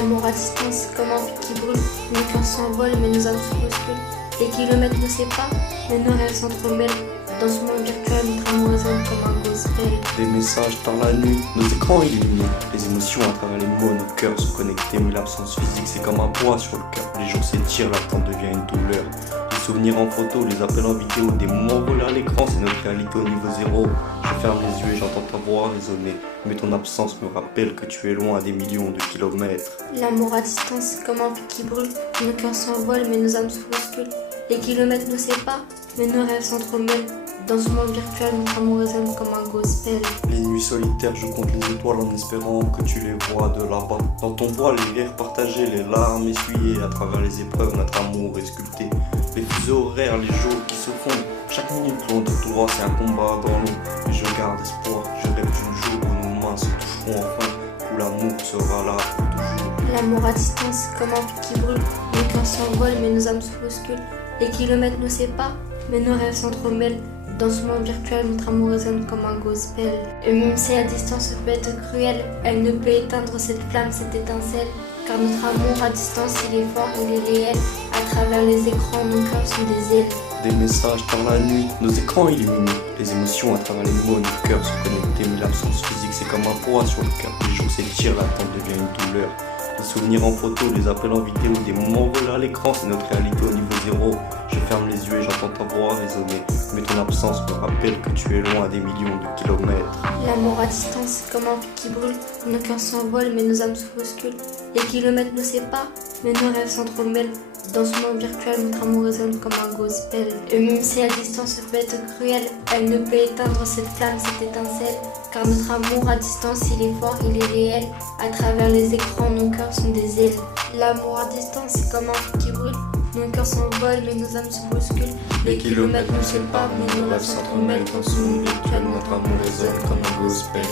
L'amour à distance, comme un feu qui brûle. Nos cœurs s'envolent, mais nos âmes se bousculent. Les kilomètres nous séparent, mais nos rêves s'entremêlent. Dans ce monde virtuel, notre amour résonne comme un gospel. Des messages par la nuit, nos écrans illuminés. Les émotions à travers les mots, nos cœurs sont connectés. Mais l'absence physique, c'est comme un poids sur le cœur. Les jours s'étirent, l'attente devient une douleur. Les souvenirs en photo, les appels en vidéo, des moments volés à l'écran, c'est notre réalité au niveau zéro. Je ferme les yeux et j'entends ta voix résonner. Mais ton absence me rappelle que tu es loin à des millions de kilomètres. L'amour à distance, comme un feu qui brûle. Nos cœurs s'envolent, mais nos âmes se bousculent. Les kilomètres nous séparent, mais nos rêves s'entremêlent. Dans ce monde virtuel, notre amour résonne comme un gospel. Les nuits solitaires, je compte les étoiles en espérant que tu les vois de là-bas. Dans ton voile, les rires partagés, les larmes essuyées. À travers les épreuves, notre amour est sculpté. Les fuseaux horaires, les jours qui se fondent. Chaque minute loin de toi, c'est un combat dans l'eau. Mais je garde espoir, je rêve d'un jour où nos mains se toucheront enfin. Où l'amour sera là pour toujours. L'amour à distance, comme un feu qui brûle. Nos cœurs s'envolent, mais nos âmes se bousculent. Les kilomètres nous séparent, mais nos rêves s'entremêlent. Dans ce monde virtuel, notre amour résonne comme un gospel. Et même si la distance peut être cruelle, elle ne peut éteindre cette flamme, cette étincelle. Car notre amour à distance, il est fort, il est réel. À travers les écrans, nos cœurs sont des ailes. Des messages par la nuit, nos écrans illuminés. Les émotions à travers les mots, nos cœurs sont connectés. Mais l'absence physique, c'est comme un poids sur le cœur. Les jours s'étirent, l'attente devient une douleur. Les souvenirs en photo, les appels en vidéo, des moments volés à l'écran, c'est notre réalité au niveau zéro. Je ferme les yeux et j'entends ta voix résonner. Mais ton absence me rappelle que tu es loin à des millions de kilomètres. L'amour à distance, comme un feu qui brûle. Nos cœurs s'envolent, mais nos âmes se bousculent. Les kilomètres nous séparent, mais nos rêves s'entremêlent. Dans ce monde virtuel, notre amour résonne comme un gospel. Et même si la distance peut être cruelle, elle ne peut éteindre cette flamme, cette étincelle. Car notre amour à distance, il est fort, il est réel. À travers les écrans, nos cœurs sont des ailes. L'amour à distance, c'est comme un feu qui brûle. Nos cœurs s'envolent, mais nos âmes se bousculent. Les kilomètres nous séparent, mais nos rêves s'entremêlent. Dans ce monde virtuel, notre amour résonne comme un gospel.